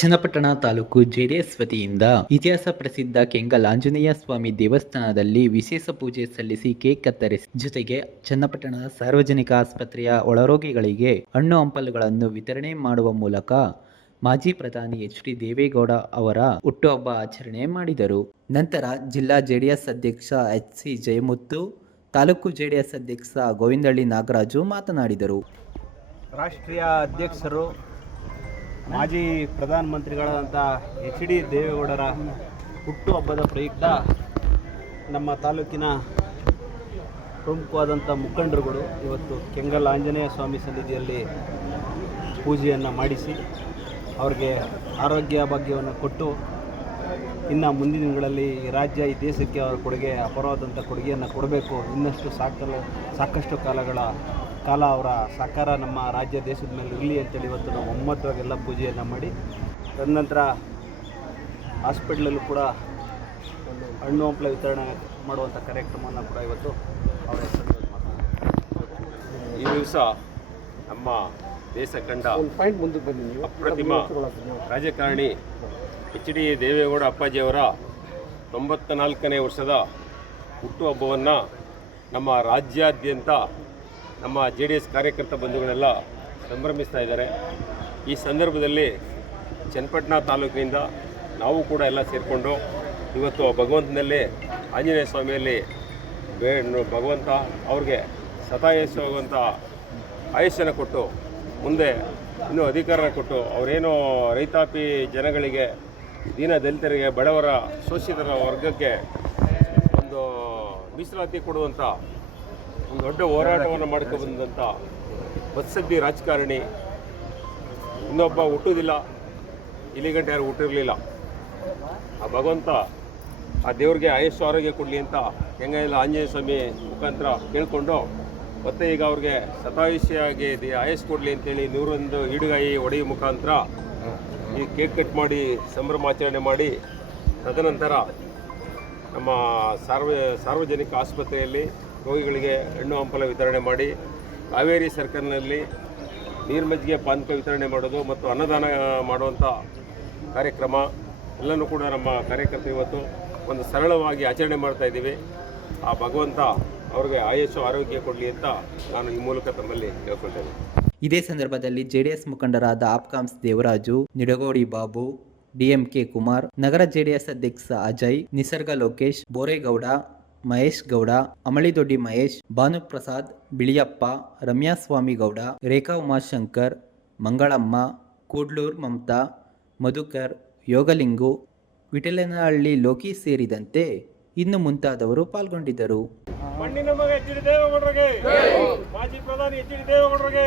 Channapatna taluk JDS ವತಿಯಿಂದ ಇತಿಹಾಸ ಪ್ರಸಿದ್ಧ ಕೆಂಗಲ್ ಆಂಜನೇಯ ಸ್ವಾಮಿ ದೇವಸ್ಥಾನದಲ್ಲಿ ವಿಶೇಷ ಪೂಜೆ ಸಲ್ಲಿಸಿ ಕೇಕ್ ಕತ್ತರಿಸಿ ಜೊತೆಗೆ ಚನ್ನಪಟ್ಟಣದ ಸಾರ್ವಜನಿಕ ಆಸ್ಪತ್ರೆಯ ಒಳರೋಗಿಗಳಿಗೆ ಹಣ್ಣು ಹಂಪಲುಗಳನ್ನು ವಿತರಣೆ ಮಾಡುವ ಮೂಲಕ ಮಾಜಿ ಪ್ರಧಾನಿ ಎಚ್.ಡಿ. ದೇವೇಗೌಡ ಅವರ ಹುಟ್ಟುಹಬ್ಬ ಆಚರಣೆ ಮಾಡಿದರು. ನಂತರ ಜಿಲ್ಲಾ ಜೆಡಿಎಸ್ ಅಧ್ಯಕ್ಷ ಎಚ್.ಸಿ. ಜಯಮುತ್ತು, ತಾಲೂಕು ಜೆಡಿಎಸ್ ಅಧ್ಯಕ್ಷ ಗೋವಿಂದಳ್ಳಿ ನಾಗರಾಜು ಮಾತನಾಡಿದರು. ರಾಷ್ಟ್ರೀಯ ಅಧ್ಯಕ್ಷರು ಮಾಜಿ ಪ್ರಧಾನಮಂತ್ರಿಗಳಾದಂಥ ಎಚ್.ಡಿ. ದೇವೇಗೌಡರ ಹುಟ್ಟುಹಬ್ಬದ ಪ್ರಯುಕ್ತ ನಮ್ಮ ತಾಲೂಕಿನ ಪ್ರಮುಖವಾದಂಥ ಮುಖಂಡರುಗಳು ಇವತ್ತು ಕೆಂಗಲ್ ಆಂಜನೇಯ ಸ್ವಾಮಿ ಸನ್ನಿಧಿಯಲ್ಲಿ ಪೂಜೆಯನ್ನು ಮಾಡಿಸಿ ಅವ್ರಿಗೆ ಆರೋಗ್ಯ ಭಾಗ್ಯವನ್ನು ಕೊಟ್ಟು ಇನ್ನು ಮುಂದಿನ ದಿನಗಳಲ್ಲಿ ಈ ರಾಜ್ಯ ಈ ದೇಶಕ್ಕೆ ಅವರ ಕೊಡುಗೆ ಅಪಾರವಾದಂಥ ಕೊಡುಗೆಯನ್ನು ಕೊಡಬೇಕು. ಇನ್ನಷ್ಟು ಸಾಕಷ್ಟು ಕಾಲ ಅವರ ಸಹಕಾರ ನಮ್ಮ ರಾಜ್ಯ ದೇಶದ ಮೇಲೆ ಇರಲಿ ಅಂತೇಳಿ ಇವತ್ತು ನಾವು ಒಮ್ಮತವಾಗೆಲ್ಲ ಪೂಜೆಯನ್ನು ಮಾಡಿ ತದನಂತರ ಹಾಸ್ಪಿಟ್ಲಲ್ಲೂ ಕೂಡ ಹಣ್ಣು ಹಂಪಲ ವಿತರಣೆ ಮಾಡುವಂಥ ಕಾರ್ಯಕ್ರಮವನ್ನು ಕೂಡ ಇವತ್ತು ಅವರ ಹೆಸರು ಈ ದಿವಸ ನಮ್ಮ ದೇಶ ಕಂಡ ಅಪ್ರತಿಮ ರಾಜಕಾರಣಿ ಎಚ್.ಡಿ. ದೇವೇಗೌಡ ಅಪ್ಪಾಜಿಯವರ 94ನೇ ವರ್ಷದ ಹುಟ್ಟುಹಬ್ಬವನ್ನು ನಮ್ಮ ರಾಜ್ಯಾದ್ಯಂತ ನಮ್ಮ JDS ಕಾರ್ಯಕರ್ತ ಬಂಧುಗಳೆಲ್ಲ ಸಂಭ್ರಮಿಸ್ತಾ ಇದ್ದಾರೆ. ಈ ಸಂದರ್ಭದಲ್ಲಿ ಚನ್ನಪಟ್ಟಣ ತಾಲೂಕಿನಿಂದ ನಾವು ಕೂಡ ಎಲ್ಲ ಸೇರಿಕೊಂಡು ಇವತ್ತು ಭಗವಂತನಲ್ಲಿ ಆಂಜನೇಯ ಸ್ವಾಮಿಯಲ್ಲಿ ಭಗವಂತ ಅವ್ರಿಗೆ ಸತಾಯಿಸುವಂಥ ಆಯುಷ್ಯನ ಕೊಟ್ಟು ಮುಂದೆ ಇನ್ನೂ ಅಧಿಕಾರ ಕೊಟ್ಟು ಅವರೇನೋ ರೈತಾಪಿ ಜನಗಳಿಗೆ, ದೀನ ದಲಿತರಿಗೆ, ಬಡವರ ಶೋಷಿತರ ವರ್ಗಕ್ಕೆ ಒಂದು ಮೀಸಲಾತಿ ಕೊಡುವಂಥ ಒಂದು ದೊಡ್ಡ ಹೋರಾಟವನ್ನು ಮಾಡ್ಕೊಬಂದಂಥ ಬತ್ಸದ್ದಿ ರಾಜಕಾರಣಿ. ಇನ್ನೊಬ್ಬ ಹುಟ್ಟುವುದಿಲ್ಲ, ಇಲ್ಲಿ ಗಂಟೆ ಯಾರು ಹುಟ್ಟಿರಲಿಲ್ಲ. ಆ ಭಗವಂತ ಆ ದೇವ್ರಿಗೆ ಆಯುಷ್ಯ ಆರೋಗ್ಯ ಕೊಡಲಿ ಅಂತ ಕೆಂಗಲ್ ಆಂಜನೇಯ ಸ್ವಾಮಿ ಮುಖಾಂತರ ಕೇಳಿಕೊಂಡು ಮತ್ತೆ ಈಗ ಅವ್ರಿಗೆ ಶತಾಯುಷ್ಯಾಗಿ ಆಯುಷ್ ಕೊಡಲಿ ಅಂತೇಳಿ 101 ಈಡುಗಾಯಿ ಹೊಡೆಯುವ ಮುಖಾಂತರ ಈ ಕೇಕ್ ಕಟ್ ಮಾಡಿ ಸಂಭ್ರಮಾಚರಣೆ ಮಾಡಿ ತದನಂತರ ನಮ್ಮ ಸಾರ್ವಜನಿಕ ಆಸ್ಪತ್ರೆಯಲ್ಲಿ ರೋಗಿಗಳಿಗೆ ಹಣ್ಣು ಹಂಪಲ ವಿತರಣೆ ಮಾಡಿ ಕಾವೇರಿ ಸರ್ಕಲ್ನಲ್ಲಿ ನೀರ್ಮಜ್ಜಿಗೆ ಪಾನಕ ವಿತರಣೆ ಮಾಡೋದು ಮತ್ತು ಅನ್ನದಾನ ಮಾಡುವಂಥ ಕಾರ್ಯಕ್ರಮ ಎಲ್ಲನೂ ಕೂಡ ನಮ್ಮ ಕಾರ್ಯಕರ್ತರು ಇವತ್ತು ಒಂದು ಸರಳವಾಗಿ ಆಚರಣೆ ಮಾಡ್ತಾ ಇದ್ದೀವಿ. ಆ ಭಗವಂತ ಅವ್ರಿಗೆ ಆಯುಷ್ಯ ಆರೋಗ್ಯ ಕೊಡಲಿ ಅಂತ ನಾನು ಈ ಮೂಲಕ ತಮ್ಮಲ್ಲಿ ಕೇಳ್ಕೊಳ್ತೇನೆ. ಇದೇ ಸಂದರ್ಭದಲ್ಲಿ ಜೆಡಿಎಸ್ ಮುಖಂಡರಾದ ಆಪ್ಕಾಮ್ಸ್ ದೇವರಾಜು, ನಿಡಗೋಡಿ ಬಾಬು, ಡಿಎಂಕೆ ಕುಮಾರ್, ನಗರ ಜೆಡಿಎಸ್ ಅಧ್ಯಕ್ಷ ಅಜಯ್, ನಿಸರ್ಗ ಲೋಕೇಶ್, ಬೋರೇಗೌಡ, ಮಹೇಶ್ ಗೌಡ, ಅಮಳಿದೊಡ್ಡಿ ಮಹೇಶ್, ಭಾನುಪ್ರಸಾದ್, ಬಿಳಿಯಪ್ಪ, ರಮ್ಯಾ ಸ್ವಾಮಿಗೌಡ, ರೇಖಾ ಉಮಾಶಂಕರ್, ಮಂಗಳಮ್ಮ, ಕೂಡ್ಲೂರ್ ಮಮತಾ, ಮಧುಕರ್, ಯೋಗಲಿಂಗು, ವಿಠಲನಹಳ್ಳಿ ಲೋಕಿ ಸೇರಿದಂತೆ ಇನ್ನು ಮುಂತಾದವರು ಪಾಲ್ಗೊಂಡಿದ್ದರು. ಮಣ್ಣಿನ ಮಗ ಎಚ್.ಡಿ. ದೇವೇಗೌಡರಿಗೆ, ಮಾಜಿ ಪ್ರಧಾನಿ ಎಚ್.ಡಿ. ದೇವೇಗೌಡರಿಗೆ